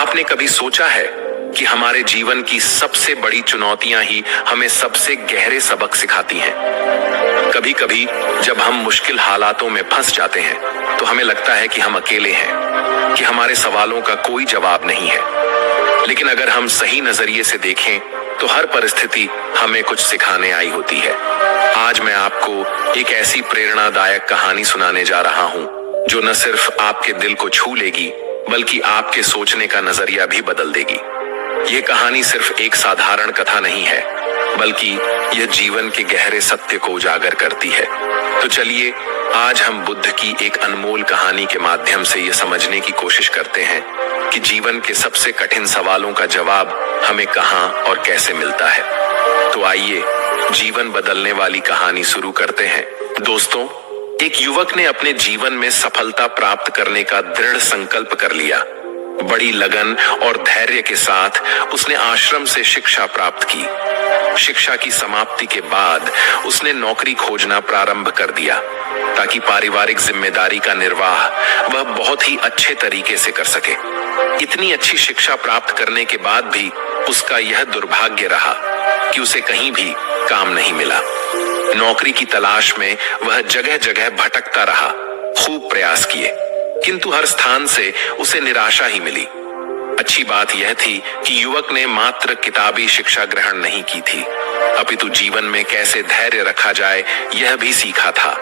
आपने कभी सोचा है कि हमारे जीवन की सबसे बड़ी चुनौतियां ही हमें सबसे गहरे सबक सिखाती हैं? कभी कभी जब हम मुश्किल हालातों में फंस जाते हैं तो हमें लगता है कि हम अकेले हैं, कि हमारे सवालों का कोई जवाब नहीं है। लेकिन अगर हम सही नजरिए से देखें तो हर परिस्थिति हमें कुछ सिखाने आई होती है। आज मैं आपको एक ऐसी प्रेरणादायक कहानी सुनाने जा रहा हूं जो न सिर्फ आपके दिल को छू लेगी बल्कि आपके सोचने का नजरिया भी बदल देगी। यह कहानी सिर्फ एक साधारण कथा नहीं है, बल्कि यह जीवन के गहरे सत्य को उजागर करती है। तो चलिए आज हम बुद्ध की एक अनमोल कहानी के माध्यम से यह समझने की कोशिश करते हैं कि जीवन के सबसे कठिन सवालों का जवाब हमें कहां और कैसे मिलता है। तो आइए जीवन बदलने वाली कहानी शुरू करते हैं। दोस्तों, एक युवक ने अपने जीवन में सफलता प्राप्त करने का दृढ़ संकल्प कर लिया। बड़ी लगन और धैर्य के साथ उसने आश्रम से शिक्षा प्राप्त की। शिक्षा की समाप्ति के बाद उसने नौकरी खोजना प्रारंभ कर दिया ताकि पारिवारिक जिम्मेदारी का निर्वाह वह बहुत ही अच्छे तरीके से कर सके। इतनी अच्छी शिक्षा प्राप्त करने के बाद भी उसका यह दुर्भाग्य रहा कि उसे कहीं भी काम नहीं मिला। नौकरी की तलाश में वह जगह जगह भटकता रहा, खूब प्रयास किए, किंतु हर स्थान से उसे निराशा ही मिली। अच्छी बात यह थी कि युवक ने मात्र किताबी शिक्षा ग्रहण नहीं की थी, अपितु जीवन में कैसे धैर्य रखा जाए यह भी सीखा था।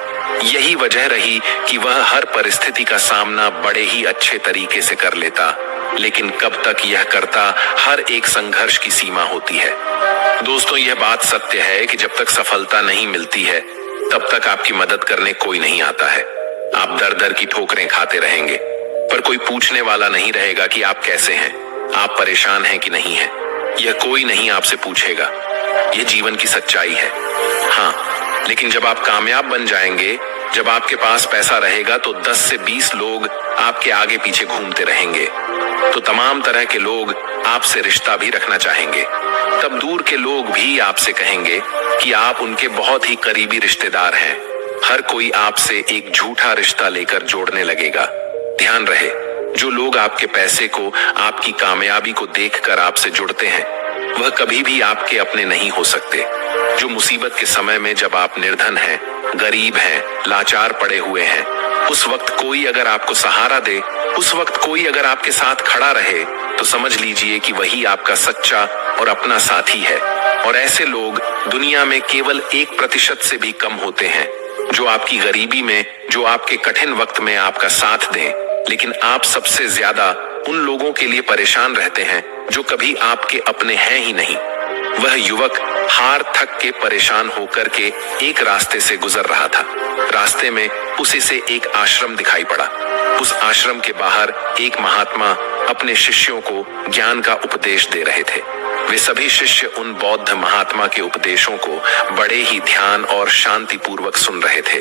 यही वजह रही कि वह हर परिस्थिति का सामना बड़े ही अच्छे तरीके से कर लेता, लेकिन कब तक यह करता, हर एक संघर्ष की सीमा होती है। दोस्तों, यह बात सत्य है कि जब तक सफलता नहीं मिलती है तब तक आपकी मदद करने कोई नहीं आता है। आप दर दर की ठोकरें खाते रहेंगे, पर कोई पूछने वाला नहीं रहेगा कि आप कैसे हैं, आप परेशान हैं कि नहीं हैं। यह कोई नहीं आपसे पूछेगा। यह जीवन की सच्चाई है। हाँ, लेकिन जब आप कामयाब बन जाएंगे, जब आपके पास पैसा रहेगा, तो 10 से 20 लोग आपके आगे पीछे घूमते रहेंगे। तो तमाम तरह के लोग आपसे रिश्ता भी रखना चाहेंगे। तब दूर के लोग भी आपसे कहेंगे कि आप उनके बहुत ही करीबी रिश्तेदार हैं। हर कोई आपसे एक झूठा रिश्ता लेकर जोड़ने लगेगा। ध्यान रहे, जो लोग आपके पैसे को, आपकी कामयाबी को देखकर आपसे जुड़ते हैं, वह कभी भी आपके अपने नहीं हो सकते। जो मुसीबत के समय में जब आप निर्धन हैं, गरीब हैं, लाचार पड़े हुए हैं, उस वक्त कोई अगर आपको सहारा दे, उस वक्त कोई अगर आपके साथ खड़ा रहे, तो समझ लीजिए कि वही आपका सच्चा और अपना साथी है। और ऐसे लोग दुनिया में केवल 1% से भी कम होते हैं, जो आपकी गरीबी में, जो आपके कठिन वक्त में आपका साथ दें। लेकिन आप सबसे ज्यादा उन लोगों के लिए परेशान रहते हैं जो कभी आपके अपने हैं ही नहीं। वह युवक हार थक के परेशान होकर के एक रास्ते से गुजर रहा था। रास्ते में उसे से एक आश्रम दिखाई पड़ा। उस आश्रम के बाहर एक महात्मा अपने शिष्यों को ज्ञान का उपदेश दे रहे थे। वे सभी शिष्य उन बौद्ध महात्मा के उपदेशों को बड़े ही ध्यान और शांति पूर्वक सुन रहे थे।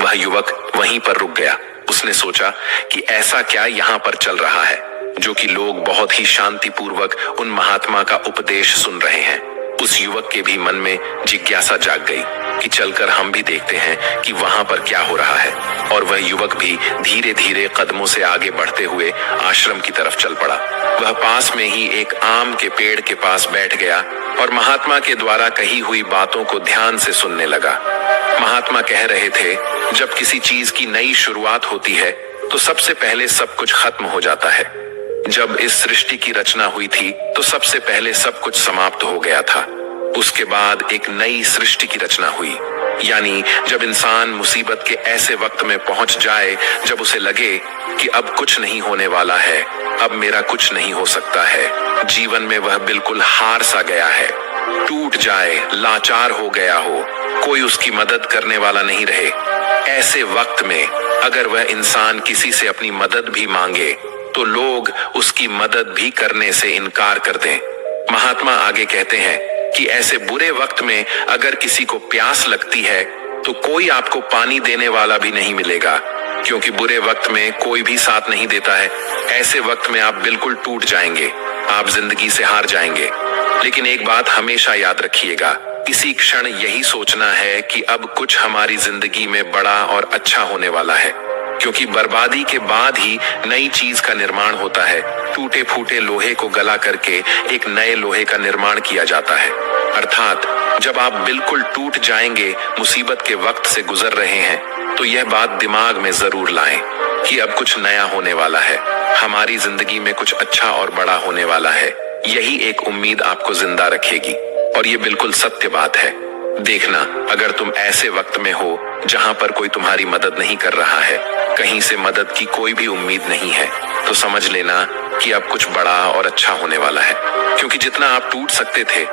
वह युवक वहीं पर रुक गया। उसने सोचा कि ऐसा क्या यहाँ पर चल रहा है जो कि लोग बहुत ही शांति पूर्वक उन महात्मा का उपदेश सुन रहे हैं। उस युवक के भी मन में जिज्ञासा जाग गई कि चलकर हम भी देखते हैं कि वहां पर क्या हो रहा है। और वह युवक भी धीरे धीरे कदमों से आगे बढ़ते हुए आश्रम की तरफ चल पड़ा। वह पास में ही एक आम के पेड़ के पास बैठ गया और महात्मा के द्वारा कही हुई बातों को ध्यान से सुनने लगा। महात्मा कह रहे थे, जब किसी चीज की नई शुरुआत होती है तो सबसे पहले सब कुछ खत्म हो जाता है। जब इस सृष्टि की रचना हुई थी तो सबसे पहले सब कुछ समाप्त हो गया था। उसके बाद एक नई सृष्टि की रचना हुई। यानी जब इंसान मुसीबत के ऐसे वक्त में पहुंच जाए जब उसे लगे कि अब कुछ नहीं होने वाला है, अब मेरा कुछ नहीं हो सकता है, जीवन में वह बिल्कुल हार सा गया है, टूट जाए, लाचार हो गया हो, कोई उसकी मदद करने वाला नहीं रहे, ऐसे वक्त में अगर वह इंसान किसी से अपनी मदद भी मांगे तो लोग उसकी मदद भी करने से इनकार कर दें। महात्मा आगे कहते हैं कि ऐसे बुरे वक्त में अगर किसी को प्यास लगती है तो कोई आपको पानी देने वाला भी नहीं मिलेगा, क्योंकि बुरे वक्त में कोई भी साथ नहीं देता है। ऐसे वक्त में आप बिल्कुल टूट जाएंगे, आप जिंदगी से हार जाएंगे। लेकिन एक बात हमेशा याद रखिएगा, इसी क्षण यही सोचना है कि अब कुछ हमारी जिंदगी में बड़ा और अच्छा होने वाला है। क्योंकि बर्बादी के बाद ही नई चीज का निर्माण होता है। टूटे फूटे लोहे को गला करके एक नए लोहे का निर्माण किया जाता है। अर्थात जब आप बिल्कुल टूट जाएंगे, मुसीबत के वक्त से गुजर रहे हैं, तो यह बात दिमाग में जरूर लाएं कि अब कुछ नया होने वाला है, हमारी जिंदगी में कुछ अच्छा और बड़ा होने वाला है। यही एक उम्मीद आपको जिंदा रखेगी और ये बिल्कुल सत्य बात है। देखना, अगर तुम ऐसे वक्त में हो जहां पर कोई तुम्हारी मदद नहीं कर रहा है, कहीं से मदद की कोई भी उम्मीद नहीं है, तो समझ लेना कि अब कुछ बड़ा और अच्छा होने वाला है। क्योंकि जितना आप टूट सकते थे,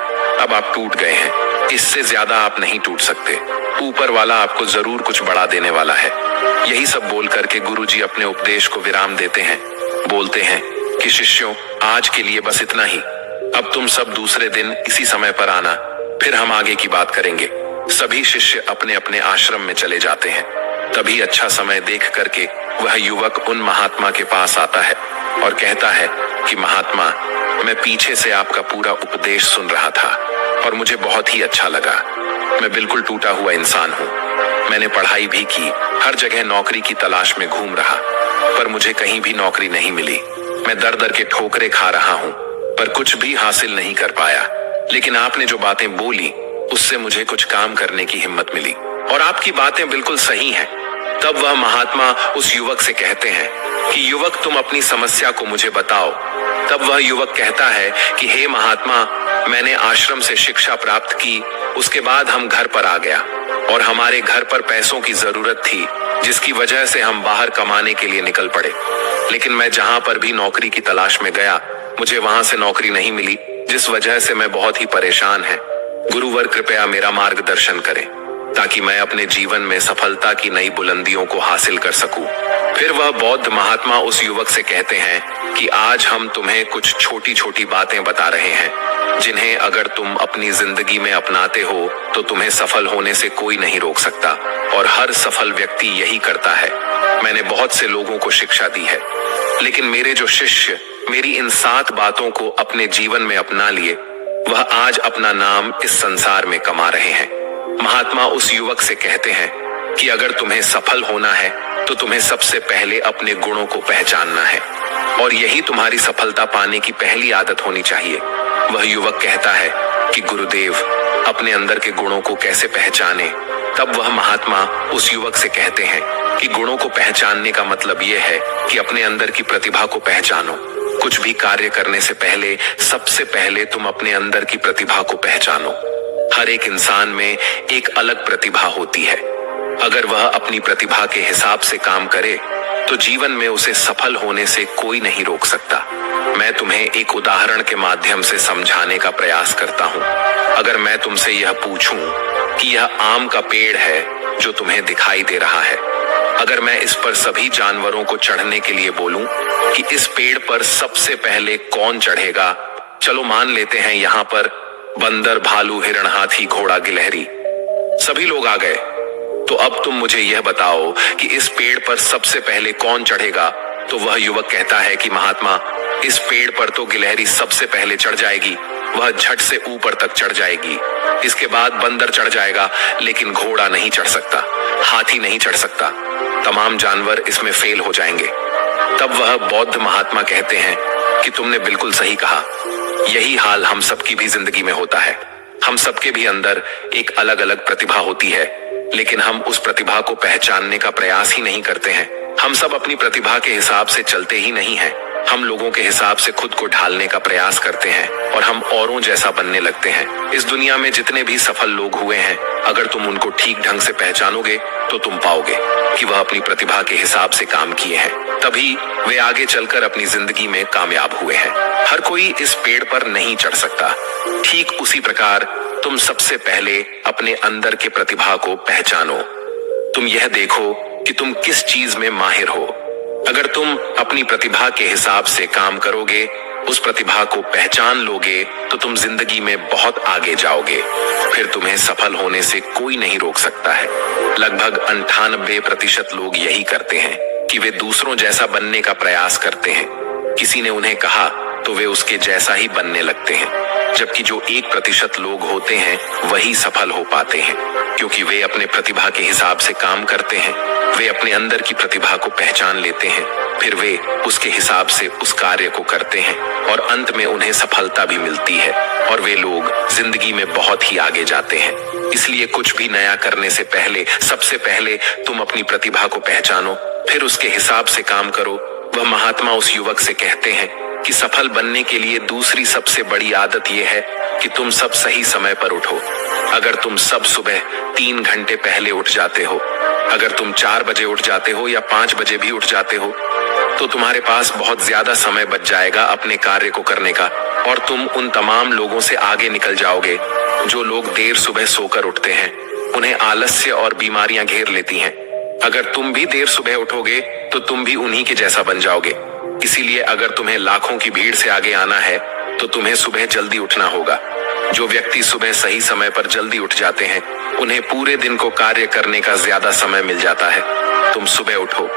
अब आप टूट गए हैं। इससे ज्यादा आप नहीं टूट सकते। ऊपर वाला आपको जरूर कुछ बड़ा देने वाला है। यही सब बोल करके गुरुजी अपने उपदेश को विराम देते हैं। बोलते हैं कि शिष्यों, आज के लिए बस इतना ही। अब तुम सब दूसरे दिन इसी समय पर आना, फिर हम आगे की बात करेंगे। सभी शिष्य अपने अपने आश्रम में चले जाते हैं। तभी अच्छा समय देख करके वह युवक उन महात्मा के पास आता है और कहता है कि महात्मा, मैं पीछे से आपका पूरा उपदेश सुन रहा था और मुझे बहुत ही अच्छा लगा। मैं बिल्कुल टूटा हुआ इंसान हूँ। मैंने पढ़ाई भी की, हर जगह नौकरी की तलाश में घूम रहा, पर मुझे कहीं भी नौकरी नहीं मिली। मैं दर दर के ठोकरे खा रहा हूँ, पर कुछ भी हासिल नहीं कर पाया। लेकिन आपने जो बातें बोली, उससे मुझे कुछ काम करने की हिम्मत मिली और आपकी बातें बिल्कुल सही हैं। तब वह महात्मा उस युवक से कहते हैं कि युवक, तुम अपनी समस्या को मुझे बताओ। तब वह युवक कहता है कि हे महात्मा, मैंने आश्रम से शिक्षा प्राप्त की, उसके बाद हम घर पर आ गया और हमारे घर पर पैसों की जरूरत थी, जिसकी वजह से हम बाहर कमाने के लिए निकल पड़े। लेकिन मैं जहां पर भी नौकरी की तलाश में गया, मुझे वहां से नौकरी नहीं मिली, जिस वजह से मैं बहुत ही परेशान है। गुरुवर, कृपया मेरा मार्गदर्शन करें ताकि मैं अपने जीवन में सफलता की नई बुलंदियों को हासिल कर सकूं। फिर वह बौद्ध महात्मा उस युवक से कहते हैं कि आज हम तुम्हें कुछ छोटी छोटी बातें बता रहे हैं, जिन्हें अगर तुम अपनी जिंदगी में अपनाते हो तो तुम्हें सफल होने से कोई नहीं रोक सकता, और हर सफल व्यक्ति यही करता है। मैंने बहुत से लोगों को शिक्षा दी है, लेकिन मेरे जो शिष्य मेरी इन 7 बातों को अपने जीवन में अपना लिए, वह आज अपना नाम इस संसार में कमा रहे हैं। महात्मा उस युवक से कहते हैं कि अगर तुम्हें सफल होना है तो तुम्हें सबसे पहले अपने गुणों को पहचानना है, और यही तुम्हारी सफलता पाने की पहली आदत होनी चाहिए। वह युवक कहता है कि गुरुदेव, अपने अंदर के गुणों को कैसे पहचाने? तब वह महात्मा उस युवक से कहते हैं कि गुणों को पहचानने का मतलब यह है कि अपने अंदर की प्रतिभा को पहचानो। कुछ भी कार्य करने से पहले सबसे पहले तुम अपने अंदर की प्रतिभा को पहचानो। हर एक इंसान में एक अलग प्रतिभा होती है। अगर वह अपनी प्रतिभा के हिसाब से काम करे तो जीवन में उसे सफल होने से कोई नहीं रोक सकता। मैं तुम्हें एक उदाहरण के माध्यम से समझाने का प्रयास करता हूँ। अगर मैं तुमसे यह पूछूं कि यह आम का पेड़ है जो तुम्हें दिखाई दे रहा है, अगर मैं इस पर सभी जानवरों को चढ़ने के लिए बोलूं कि इस पेड़ पर सबसे पहले कौन चढ़ेगा, चलो मान लेते हैं यहाँ पर बंदर, भालू, हिरण, हाथी, घोड़ा, गिलहरी, सभी लोग आ गए, तो अब तुम मुझे यह बताओ कि इस पेड़ पर सबसे पहले कौन चढ़ेगा? तो वह युवक कहता है कि महात्मा, इस पेड़ पर तो गिलहरी सबसे पहले चढ़ जाएगी, वह झट से ऊपर तक चढ़ जाएगी। इसके बाद बंदर चढ़ जाएगा, लेकिन घोड़ा नहीं चढ़ सकता, हाथी नहीं चढ़ सकता, तमाम जानवर इसमें फेल हो जाएंगे। तब वह बौद्ध महात्मा कहते हैं कि तुमने बिल्कुल सही कहा। यही हाल हम सबकी भी जिंदगी में होता है। हम सबके भी अंदर एक अलग अलग प्रतिभा होती है, लेकिन हम उस प्रतिभा को पहचानने का प्रयास ही नहीं करते हैं। हम सब अपनी प्रतिभा के हिसाब से चलते ही नहीं हैं। हम लोगों के हिसाब से खुद को ढालने का प्रयास करते हैं और हम औरों जैसा बनने लगते हैं। इस दुनिया में जितने भी सफल लोग हुए हैं, अगर तुम उनको ठीक ढंग से पहचानोगे तो तुम पाओगे कि वह अपनी प्रतिभा के हिसाब से काम किए हैं, तभी वे आगे चलकर अपनी जिंदगी में कामयाब हुए हैं। हर कोई इस पेड़ पर नहीं चढ़ सकता। ठीक उसी प्रकार तुम सबसे पहले अपने अंदर के प्रतिभा को पहचानो। तुम यह देखो कि तुम किस चीज में माहिर हो। अगर तुम अपनी प्रतिभा के हिसाब से काम करोगे, उस प्रतिभा को पहचान लोगे, तो तुम जिंदगी में बहुत आगे जाओगे। फिर तुम्हें सफल होने से कोई नहीं रोक सकता है। लगभग 98% लोग यही करते हैं कि वे दूसरों जैसा बनने का प्रयास करते हैं। किसी ने उन्हें कहा तो वे उसके जैसा ही बनने लगते हैं, जबकि जो 1% लोग होते हैं वही सफल हो पाते हैं, क्योंकि वे अपने प्रतिभा के हिसाब से काम करते हैं। वे अपने अंदर की प्रतिभा को पहचान लेते हैं, फिर वे उसके हिसाब से उस कार्य को करते हैं और अंत में उन्हें सफलता भी मिलती है और वे लोग जिंदगी में बहुत ही आगे जाते हैं। इसलिए कुछ भी नया करने से पहले सबसे पहले तुम अपनी प्रतिभा को पहचानो, फिर उसके हिसाब से काम करो। वह महात्मा उस युवक से कहते हैं कि सफल बनने के लिए दूसरी सबसे बड़ी आदत यह है कि तुम सब सही समय पर उठो। अगर तुम सब सुबह 3 घंटे पहले उठ जाते हो, अगर तुम 4 बजे उठ जाते हो या 5 बजे भी उठ जाते हो, तो तुम्हारे पास बहुत ज्यादा समय बच जाएगा अपने कार्य को करने का और तुम उन तमाम लोगों से आगे निकल जाओगे जो लोग देर सुबह सोकर उठते हैं। उन्हें आलस्य और बीमारियां घेर लेती हैं। अगर तुम भी देर सुबह उठोगे तो तुम भी उन्हीं के जैसा बन जाओगे। इसीलिए अगर तुम्हें लाखों की भीड़ से आगे आना है तो तुम्हें सुबह जल्दी उठना होगा। जो व्यक्ति सुबह सही समय पर जल्दी उठ जाते हैं उन्हें पूरे दिन को कार्य करने का ज्यादा समय मिल जाता है। तुम सुबह उठो,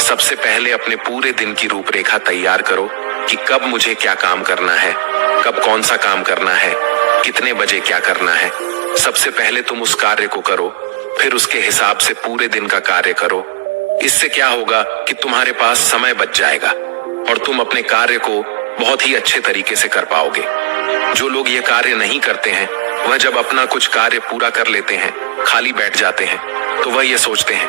सबसे पहले अपने पूरे दिन की रूपरेखा तैयार करो कि कब मुझे क्या काम करना है, कब कौन सा काम करना है, कितने बजे क्या करना है। सबसे पहले तुम उस कार्य को करो, फिर उसके हिसाब से पूरे दिन का कार्य करो। इससे क्या होगा कि तुम्हारे पास समय बच जाएगा और तुम अपने कार्य को बहुत ही अच्छे तरीके से कर पाओगे। जो लोग ये कार्य नहीं करते हैं वह जब अपना कुछ कार्य पूरा कर लेते हैं, खाली बैठ जाते हैं, तो वह ये सोचते हैं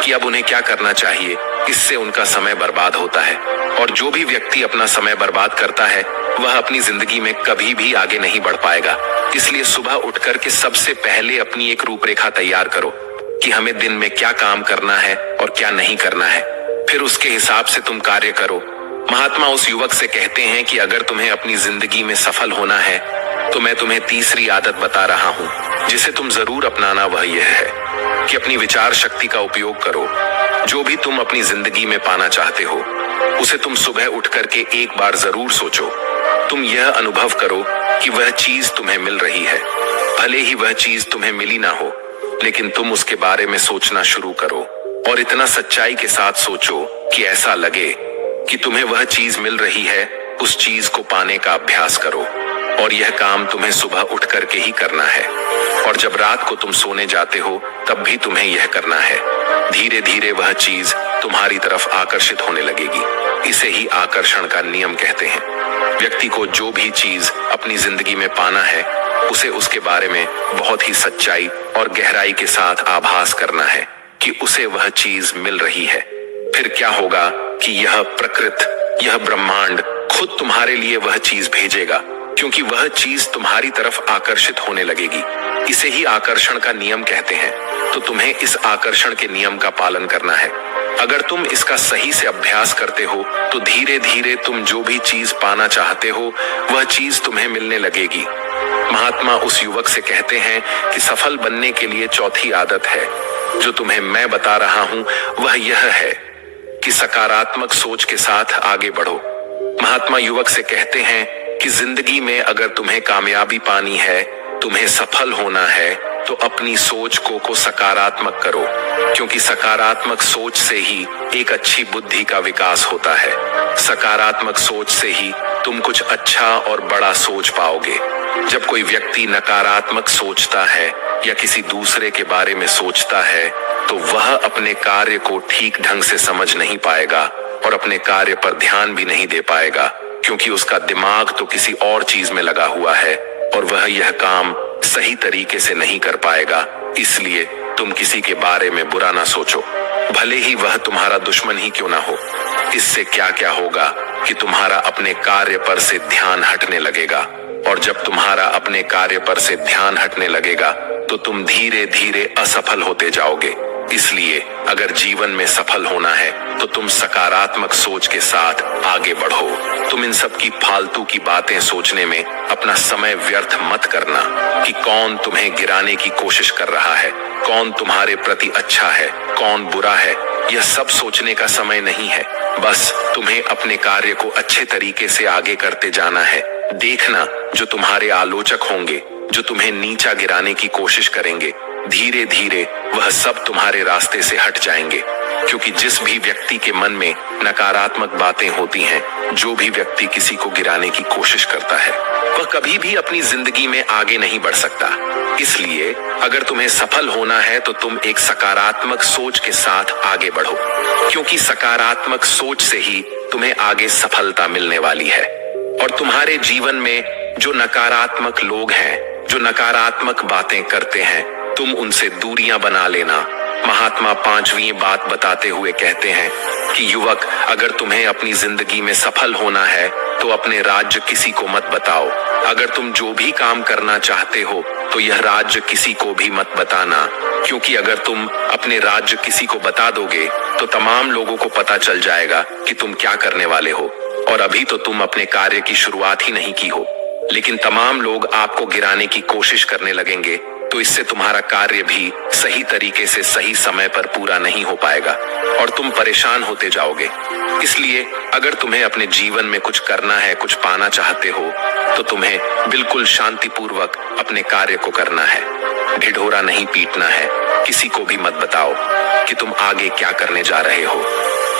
कि अब उन्हें क्या करना चाहिए। इससे उनका समय बर्बाद होता है और जो भी व्यक्ति अपना समय बर्बाद करता है वह अपनी जिंदगी में कभी भी आगे नहीं बढ़ पाएगा। इसलिए सुबह उठकर के सबसे पहले अपनी एक रूपरेखा तैयार करो कि हमें दिन में क्या काम करना है और क्या नहीं करना है, फिर उसके हिसाब से तुम कार्य करो। महात्मा उस युवक से कहते हैं कि अगर तुम्हें अपनी जिंदगी में सफल होना है तो मैं तुम्हें तीसरी आदत बता रहा हूं जिसे तुम जरूर अपनाना। वह यह है कि अपनी विचार शक्ति का उपयोग करो। जो भी तुम अपनी जिंदगी में पाना चाहते हो उसे तुम सुबह उठ करके एक बार जरूर सोचो। तुम यह अनुभव करो कि वह चीज तुम्हें मिल रही है। भले ही वह चीज तुम्हें मिली ना हो, लेकिन तुम उसके बारे में सोचना शुरू करो और इतना सच्चाई के साथ सोचो कि ऐसा लगे कि तुम्हें वह चीज मिल रही है। उस चीज को पाने का अभ्यास करो और यह काम तुम्हें सुबह उठ करके ही करना है और जब रात को तुम सोने जाते हो तब भी तुम्हें यह करना है। धीरे धीरे वह चीज तुम्हारी तरफ आकर्षित होने लगेगी। इसे ही आकर्षण का नियम कहते हैं। व्यक्ति को जो भी चीज अपनी जिंदगी में पाना है उसे उसके बारे में बहुत ही सच्चाई और गहराई के साथ आभास करना है कि उसे वह चीज मिल रही है। फिर क्या होगा कि यह प्रकृति, यह ब्रह्मांड खुद तुम्हारे लिए वह चीज भेजेगा, क्योंकि वह चीज तुम्हारी तरफ आकर्षित होने लगेगी। इसे ही आकर्षण का नियम कहते हैं। तो तुम्हें इस आकर्षण के नियम का पालन करना है। अगर तुम इसका सही से अभ्यास करते हो तो धीरे धीरे तुम जो भी चीज पाना चाहते हो वह चीज तुम्हें मिलने लगेगी। महात्मा उस युवक से कहते हैं कि सफल बनने के लिए चौथी आदत है जो तुम्हें मैं बता रहा हूं, वह यह है कि सकारात्मक सोच के साथ आगे बढ़ो। महात्मा युवक से कहते हैं कि जिंदगी में अगर तुम्हें कामयाबी पानी है, तुम्हें सफल होना है, तो अपनी सोच को सकारात्मक करो, क्योंकि सकारात्मक सोच से ही एक अच्छी बुद्धि का विकास होता है। सकारात्मक सोच से ही तुम कुछ अच्छा और बड़ा सोच पाओगे। जब कोई व्यक्ति नकारात्मक सोचता है या किसी दूसरे के बारे में सोचता है तो वह अपने कार्य को ठीक ढंग से समझ नहीं पाएगा और अपने कार्य पर ध्यान भी नहीं दे पाएगा, क्योंकि उसका दिमाग तो किसी और चीज में लगा हुआ है और वह यह काम सही तरीके से नहीं कर पाएगा। इसलिए तुम किसी के बारे में बुरा ना सोचो, भले ही वह तुम्हारा दुश्मन ही क्यों ना हो। इससे क्या क्या होगा कि तुम्हारा अपने कार्य पर से ध्यान हटने लगेगा और जब तुम्हारा अपने कार्य पर से ध्यान हटने लगेगा तो तुम धीरे धीरे असफल होते जाओगे। इसलिए अगर जीवन में सफल होना है तो तुम सकारात्मक सोच के साथ आगे बढ़ो। तुम इन सब की फालतू की बातें सोचने में अपना समय व्यर्थ मत करना कि कौन तुम्हें गिराने की कोशिश कर रहा है, कौन तुम्हारे प्रति अच्छा है, कौन बुरा है। यह सब सोचने का समय नहीं है। बस तुम्हें अपने कार्य को अच्छे तरीके से आगे करते जाना है। देखना, जो तुम्हारे आलोचक होंगे, जो तुम्हें नीचा गिराने की कोशिश करेंगे, धीरे धीरे वह सब तुम्हारे रास्ते से हट जाएंगे। क्योंकि जिस भी व्यक्ति के मन में नकारात्मक बातें होती हैं, जो भी व्यक्ति किसी को गिराने की कोशिश करता है, वह कभी भी अपनी जिंदगी में आगे नहीं बढ़ सकता। इसलिए अगर तुम्हें सफल होना है तो तुम एक सकारात्मक सोच के साथ आगे बढ़ो, क्योंकि सकारात्मक सोच से ही तुम्हें आगे सफलता मिलने वाली है। और तुम्हारे जीवन में जो नकारात्मक लोग हैं, जो नकारात्मक बातें करते हैं, तुम उनसे दूरियां बना लेना। महात्मा पांचवी बात बताते हुए कहते हैं कि युवक, अगर तुम्हें अपनी जिंदगी में सफल होना है तो अपने राज्य किसी को मत बताओ। अगर तुम जो भी काम करना चाहते हो तो यह राज्य किसी को भी मत बताना, क्योंकि अगर तुम अपने राज्य किसी को बता दोगे तो तमाम लोगों को पता चल जाएगा कि तुम क्या करने वाले हो। और अभी तो तुम अपने कार्य की शुरुआत ही नहीं की हो, लेकिन तमाम लोग आपको गिराने की कोशिश करने लगेंगे, तो इससे तुम्हारा कार्य भी सही तरीके से सही समय पर पूरा नहीं हो पाएगा और तुम परेशान होते जाओगे। इसलिए अगर तुम्हें अपने जीवन में कुछ करना है, कुछ पाना चाहते हो, तो तुम्हें बिल्कुल शांतिपूर्वक अपने कार्य को करना है। ढिढोरा नहीं पीटना है, किसी को भी मत बताओ कि तुम आगे क्या करने जा रहे हो।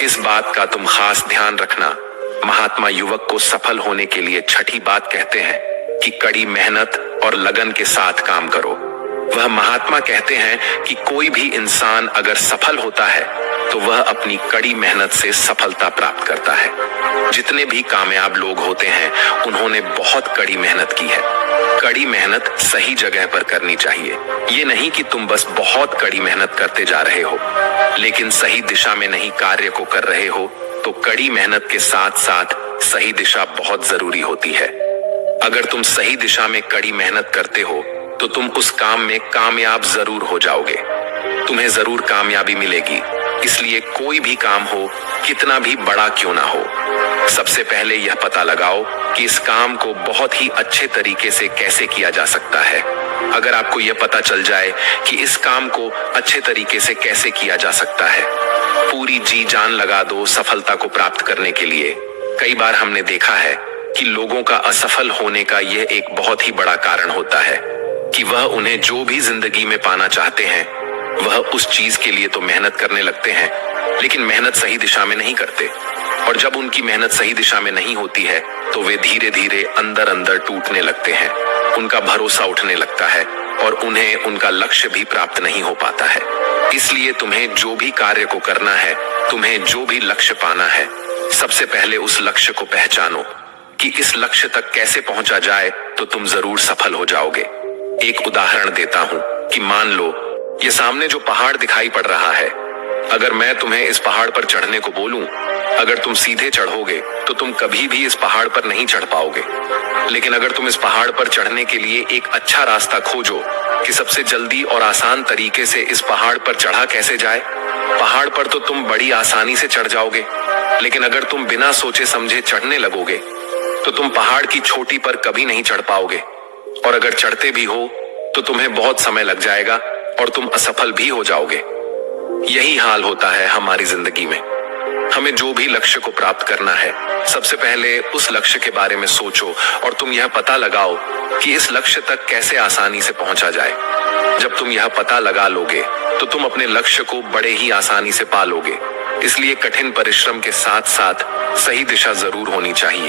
इस बात का तुम खास ध्यान रखना। महात्मा युवक को सफल होने के लिए छठी बात कहते हैं कि कड़ी मेहनत और लगन के साथ काम करो। वह महात्मा कहते हैं कि कोई भी इंसान अगर सफल होता है तो वह अपनी कड़ी मेहनत से सफलता प्राप्त करता है। जितने भी कामयाब लोग होते हैं उन्होंने बहुत कड़ी मेहनत की है। कड़ी मेहनत सही जगह पर करनी चाहिए। ये नहीं कि तुम बस बहुत कड़ी मेहनत करते जा रहे हो लेकिन सही दिशा में नहीं कार्य को कर रहे हो। तो कड़ी मेहनत के साथ साथ सही दिशा बहुत जरूरी होती है। अगर तुम सही दिशा में कड़ी मेहनत करते हो तो तुम उस काम में कामयाब जरूर हो जाओगे। तुम्हें जरूर कामयाबी मिलेगी। इसलिए कोई भी काम हो, कितना भी बड़ा क्यों ना हो, सबसे पहले यह पता लगाओ कि इस काम को बहुत ही अच्छे तरीके से कैसे किया जा सकता है। अगर आपको यह पता चल जाए कि इस काम को अच्छे तरीके से कैसे किया जा सकता है, पूरी जी जान लगा दो सफलता को प्राप्त करने के लिए। कई बार हमने देखा है कि लोगों का असफल होने का यह एक बहुत ही बड़ा कारण होता है कि वह उन्हें जो भी जिंदगी में पाना चाहते हैं वह उस चीज के लिए तो मेहनत करने लगते हैं लेकिन मेहनत सही दिशा में नहीं करते। और जब उनकी मेहनत सही दिशा में नहीं होती है तो वे धीरे धीरे अंदर अंदर टूटने लगते हैं, उनका भरोसा उठने लगता है और उन्हें उनका लक्ष्य भी प्राप्त नहीं हो पाता है। इसलिए तुम्हें जो भी कार्य को करना है, तुम्हें जो भी लक्ष्य पाना है, सबसे पहले उस लक्ष्य को पहचानो कि इस लक्ष्य तक कैसे पहुंचा जाए तो तुम जरूर सफल हो जाओगे। एक उदाहरण देता हूं कि मान लो ये सामने जो पहाड़ दिखाई पड़ रहा है, अगर मैं तुम्हें इस पहाड़ पर चढ़ने को बोलूं, अगर तुम सीधे चढ़ोगे तो तुम कभी भी इस पहाड़ पर नहीं चढ़ पाओगे। लेकिन अगर तुम इस पहाड़ पर चढ़ने के लिए एक अच्छा रास्ता खोजो कि सबसे जल्दी और आसान तरीके से इस पहाड़ पर चढ़ा कैसे जाए, पहाड़ पर तो तुम बड़ी आसानी से चढ़ जाओगे। लेकिन अगर तुम बिना सोचे समझे चढ़ने लगोगे तो तुम पहाड़ की चोटी पर कभी नहीं चढ़ पाओगे, और अगर चढ़ते भी हो तो तुम्हें बहुत समय लग जाएगा और तुम असफल भी हो जाओगे। यही हाल होता है हमारी जिंदगी में। हमें जो भी लक्ष्य को प्राप्त करना है, सबसे पहले उस लक्ष्य के बारे में सोचो और तुम यह पता लगाओ कि इस लक्ष्य तक कैसे आसानी से पहुंचा जाए। जब तुम यह पता लगा लोगे तो तुम अपने लक्ष्य को बड़े ही आसानी से पा लोगे। इसलिए कठिन परिश्रम के साथ साथ सही दिशा जरूर होनी चाहिए।